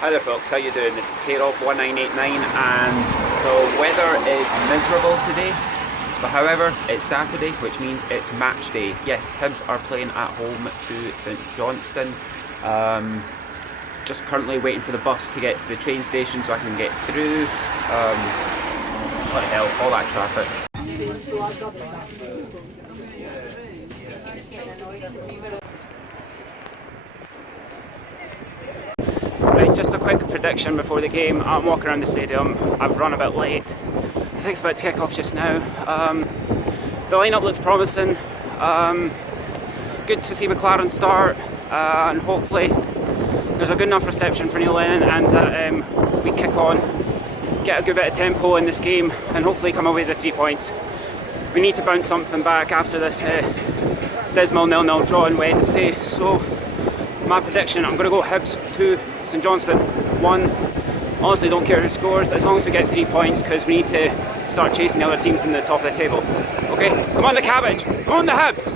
Hi there folks, how you doing? This is K-Rob1989 and the weather is miserable today, but however it's Saturday, which means it's match day. Yes, Hibs are playing at home to St Johnstone. Just currently waiting for the bus to get to the train station so I can get through. What the hell, all that traffic. Right, just a quick prediction before the game. I'm walking around the stadium. I've run a bit late. I think it's about to kick off just now. The lineup looks promising. Good to see McLaren start, and hopefully there's a good enough reception for Neil Lennon and that we kick on, get a good bit of tempo in this game and hopefully come away with the 3 points. We need to bounce something back after this dismal 0-0 draw on Wednesday. So my prediction, I'm going to go Hibs 2, St Johnstone 1. Honestly, don't care who scores as long as we get 3 points, because we need to start chasing the other teams in the top of the table. Okay, come on the Cabbage, come on the Hibs!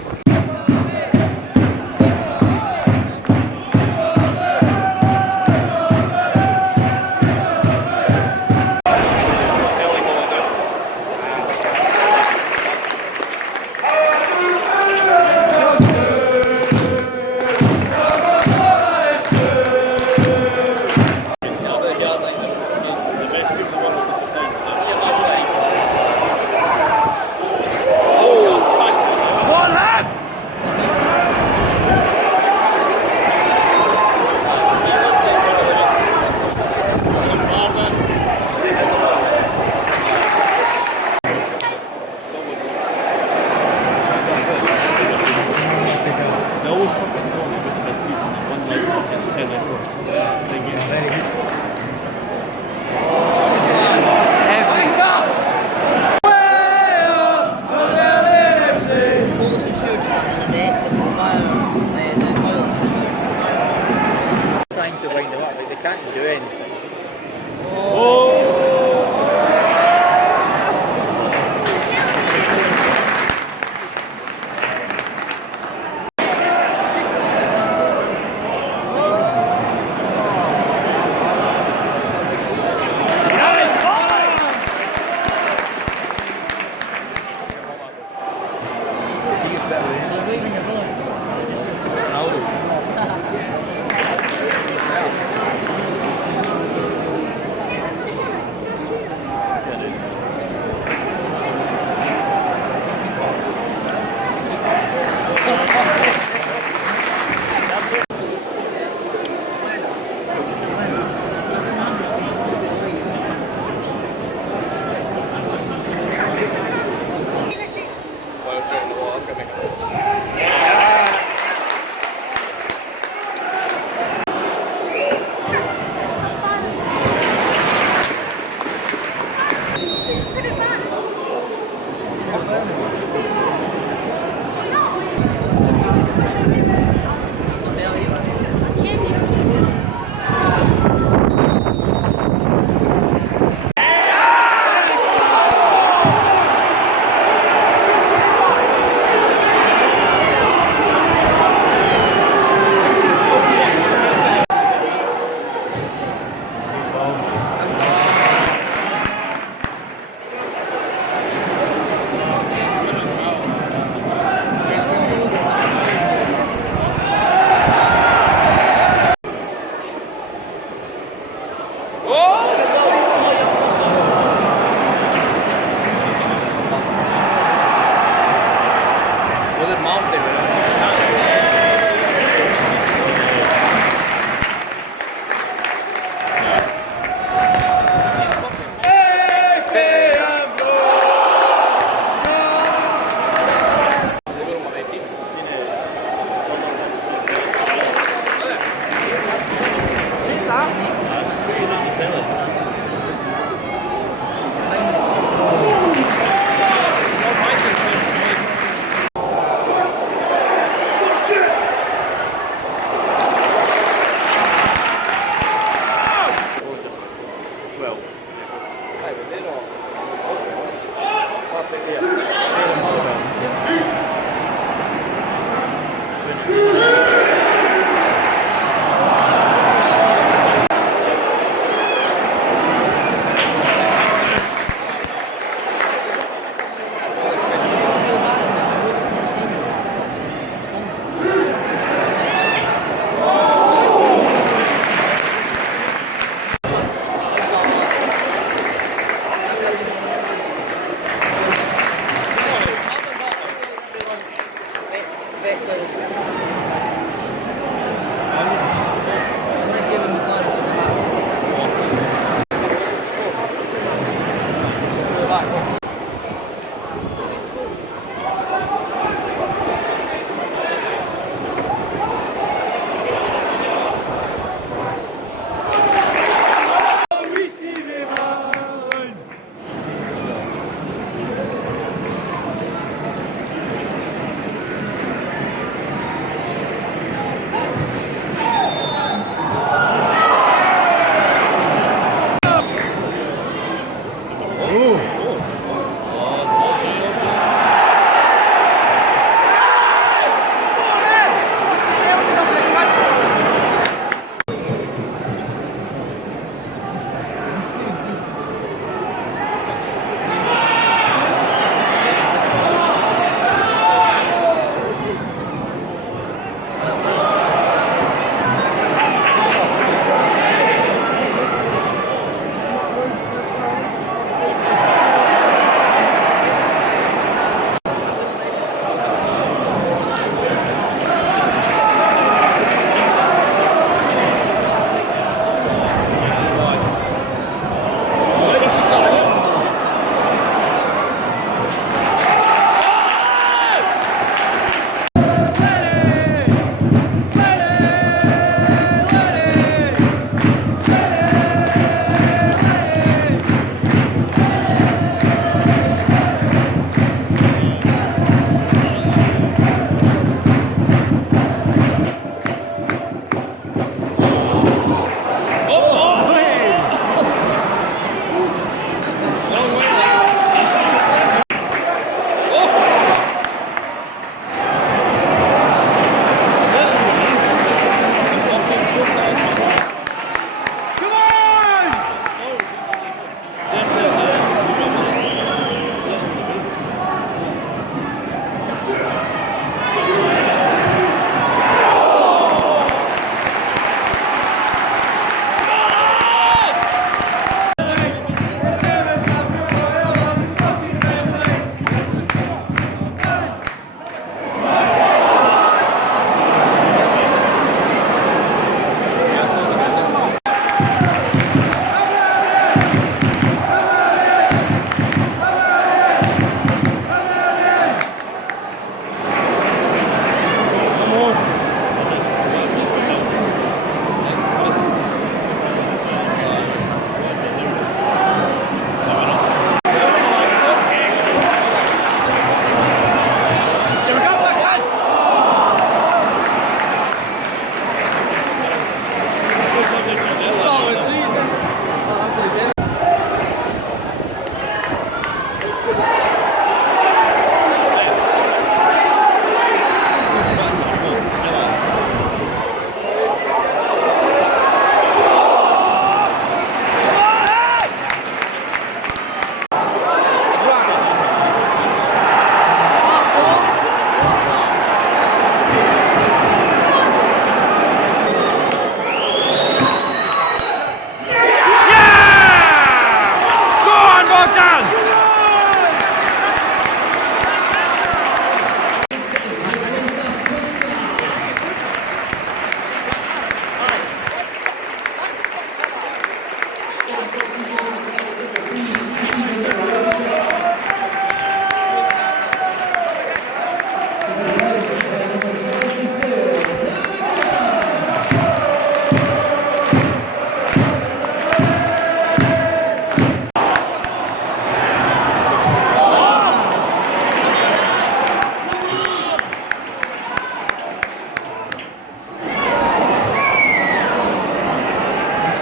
Trying to wind them up, like they can't do anything.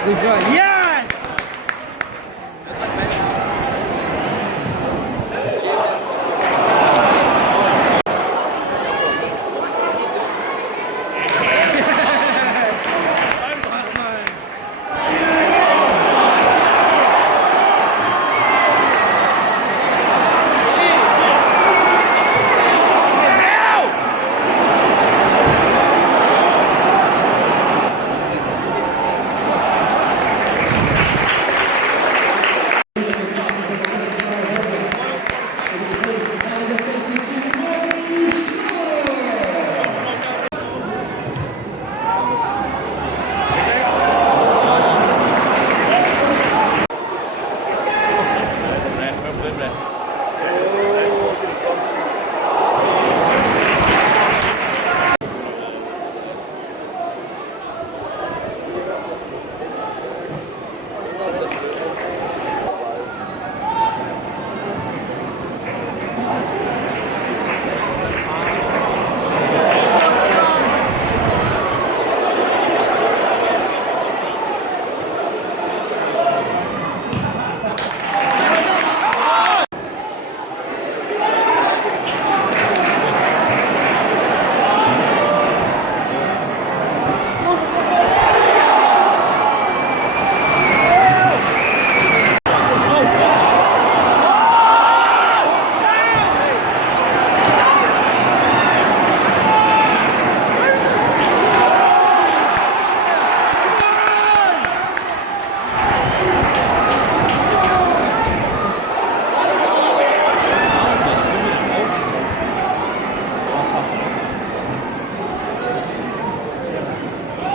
Yes!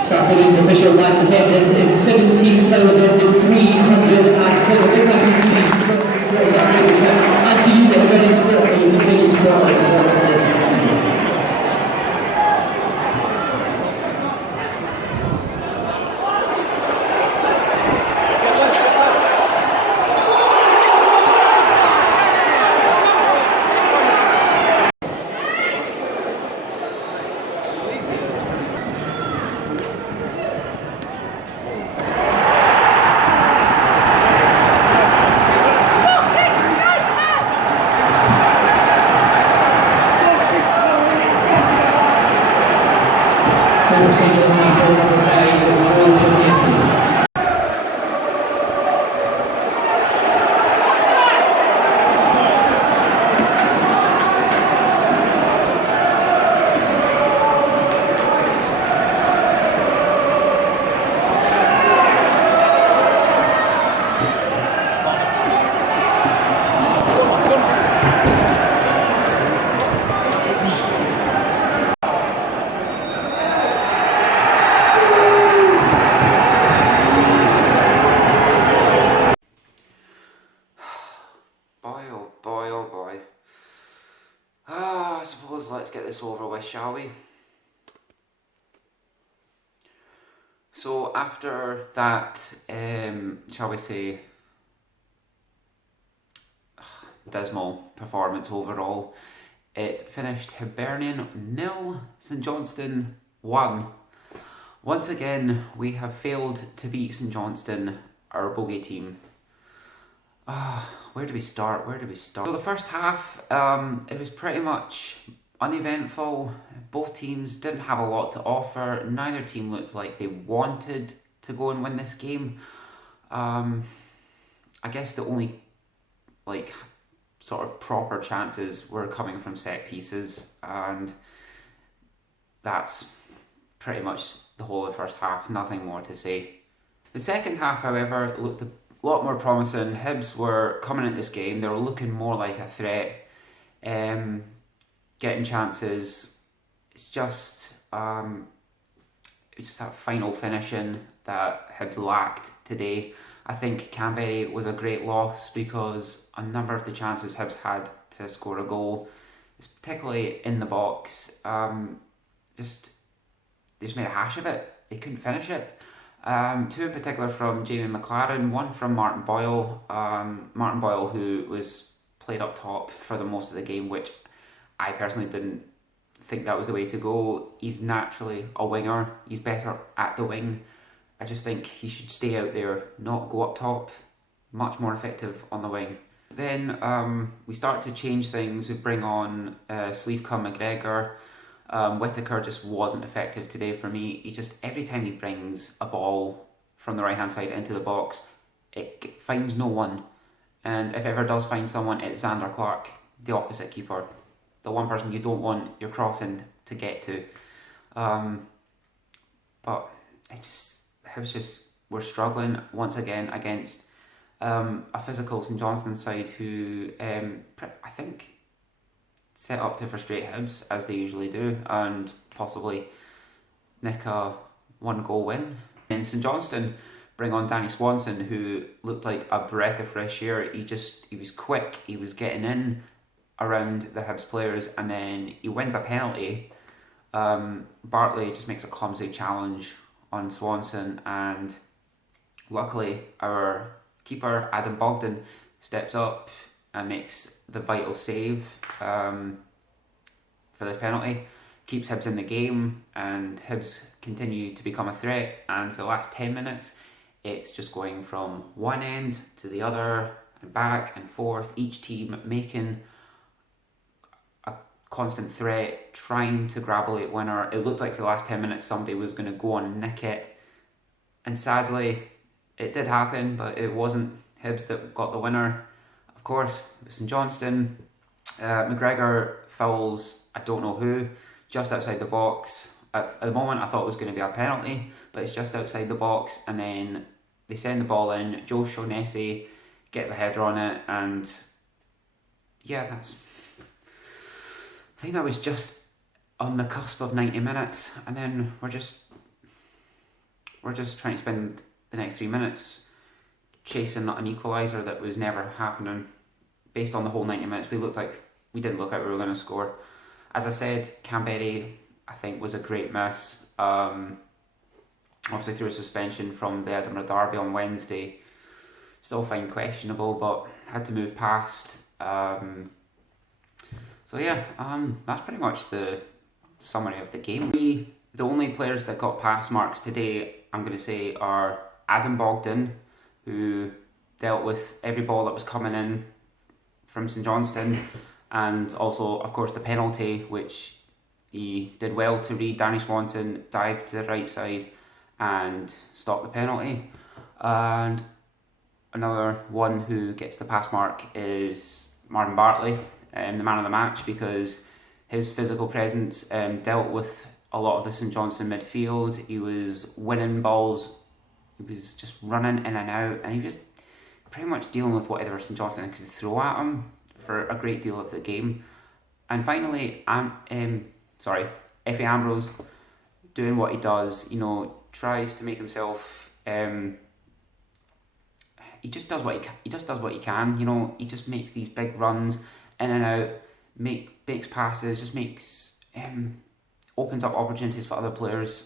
Saturday's official match attendance is 17,307. Big thank you to these supporters and to you, the Hibernian sport, for your continued support and this season. I suppose let's get this over with, shall we? So after that, shall we say, dismal performance overall, it finished Hibernian 0, St Johnstone 1. Once again, we have failed to beat St Johnstone, our bogey team. Where do we start? So the first half, it was pretty much uneventful. Both teams didn't have a lot to offer. Neither team looked like they wanted to go and win this game. I guess the only sort of proper chances were coming from set pieces, and that's pretty much the whole of the first half. Nothing more to say. The second half, however, looked a lot more promising. Hibs were coming at this game. They were looking more like a threat, getting chances. It's just that final finishing that Hibs lacked today. I think Canberra was a great loss because a number of the chances Hibs had to score a goal, particularly in the box, they just made a hash of it. They couldn't finish it. Two in particular from Jamie McLaren, one from Martin Boyle. Martin Boyle, who was played up top for the most of the game, which I personally didn't think that was the way to go. He's naturally a winger. He's better at the wing. I just think he should stay out there, not go up top. Much more effective on the wing. Then we start to change things. We bring on Carl McGregor. Whittaker just wasn't effective today for me. He just, every time he brings a ball from the right hand side into the box, it finds no one. And if it ever does find someone, it's Xander Clark, the opposite keeper. The one person you don't want your crossing to get to. But we're struggling once again against a physical St Johnstone side who I think set up to frustrate Hibs, as they usually do, and possibly nick a 1-goal win. And St Johnstone bring on Danny Swanson, who looked like a breath of fresh air. He was quick, he was getting in around the Hibs players, and then he wins a penalty. Bartley just makes a clumsy challenge on Swanson, and luckily our keeper Adam Bogdan steps up and makes the vital save for this penalty, keeps Hibs in the game, and Hibs continue to become a threat. And for the last 10 minutes it's just going from one end to the other and back and forth, each team making a constant threat, trying to grab a late winner. It looked like for the last 10 minutes somebody was going to go on and nick it, and sadly it did happen, but it wasn't Hibs that got the winner. Of course, it was St Johnstone. McGregor fouls, I don't know who, just outside the box. At the moment I thought it was going to be a penalty, but it's just outside the box, and then they send the ball in. Joe Shaughnessy gets a header on it, and yeah, I think that was just on the cusp of 90 minutes, and then we're just trying to spend the next 3 minutes chasing an equaliser that was never happening. Based on the whole 90 minutes, we didn't look like we were going to score. As I said, Canberra, I think, was a great miss. Obviously through a suspension from the Edinburgh Derby on Wednesday. Still find questionable, but had to move past. So yeah, that's pretty much the summary of the game. The only players that got pass marks today, I'm going to say, are Adam Bogdan, who dealt with every ball that was coming in from St Johnstone, and also, of course, the penalty, which he did well to read. Danny Swanson dived to the right side and stopped the penalty. And another one who gets the pass mark is Martin Bartley, the man of the match, because his physical presence dealt with a lot of the St Johnstone midfield. He was winning balls, he was just running in and out, and he was pretty much dealing with whatever St Johnstone could throw at him for a great deal of the game. And finally, Effie Ambrose doing what he does, tries to make himself. He just does what he can. He just makes these big runs in and out, makes passes, just makes opens up opportunities for other players.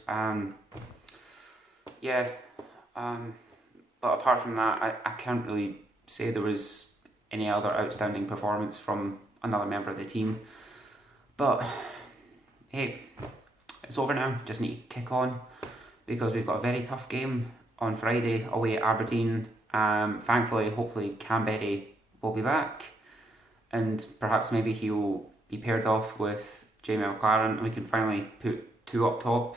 But apart from that, I can't really say there was any other outstanding performance from another member of the team. But hey, it's over now. Just need to kick on, because we've got a very tough game on Friday away at Aberdeen. Thankfully, hopefully Canberra will be back, and perhaps maybe he'll be paired off with Jamie McLaren, and we can finally put two up top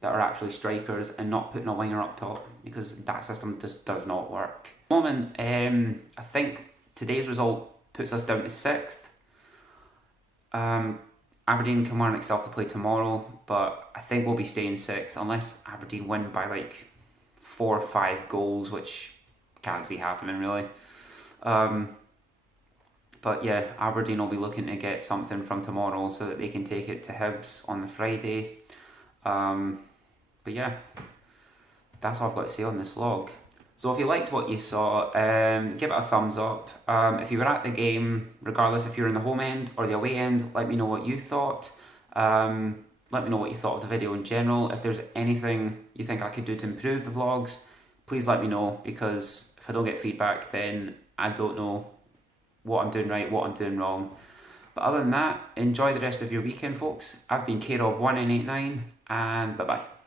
that are actually strikers and not putting a winger up top, because that system just does not work. At the moment, I think today's result puts us down to 6th. Aberdeen can warrant itself to play tomorrow, but I think we'll be staying 6th unless Aberdeen win by like 4 or 5 goals, which can't see happening really. But yeah, Aberdeen will be looking to get something from tomorrow so that they can take it to Hibs on the Friday. But yeah, that's all I've got to say on this vlog. So if you liked what you saw, give it a thumbs up. If you were at the game, regardless if you're in the home end or the away end, let me know what you thought. Let me know what you thought of the video in general. If there's anything you think I could do to improve the vlogs, please let me know, because if I don't get feedback, then I don't know what I'm doing right, what I'm doing wrong. But other than that, enjoy the rest of your weekend, folks. I've been KRob1989, and bye-bye.